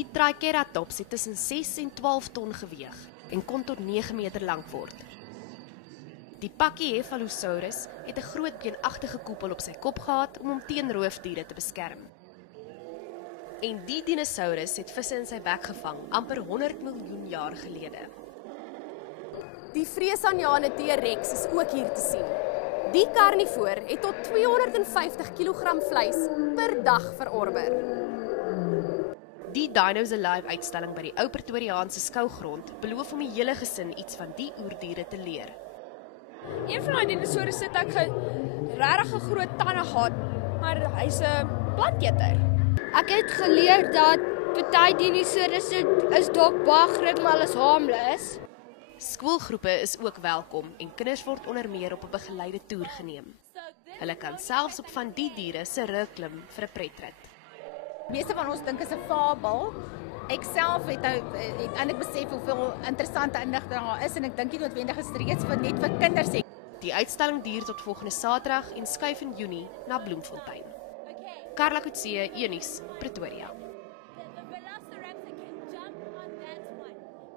Die Triceratops het tussen 6 en 12 ton geweeg en kon tot 9 meter lank word. Die Pachycephalosaurus het 'n groot beenagtige koepel op sy kop gehad om hom teen roofdiere te beskerm. En die dinosaurus het visse in sy bek gevang amper 100 miljoen jaar gelede. Die vreesaanjaende T-Rex is ook hier te sien. Die karnivoor het tot 250 kg vleis per dag verorber. Die Dinos Alive uitstalling by die ou Pretoriaanse skougrond beloof om die hele gesin iets van die oerdiere te leer. Een van die dinosourusse het ek regtig 'n groot tande gehad, maar hy's 'n planteter. Ek het geleer dat party dinosourusse is dalk baie groot, maar hulle is harmless. Skoolgroepe is ook welkom en kinders word onder meer op 'n begeleide toer geneem. Hulle kan selfs op van die diere se rug klim vir 'n pretrit. Meeste van ons dink is 'n fabel. Ek self het eintlik besef hoeveel interessante inligting daar is en ek dink nie noodwendig is reeds vir net vir kinders. Die uitstalling duur tot volgende Saterdag en skuif in Junie na Bloemfontein. Carla Coetzee, Unies, Pretoria.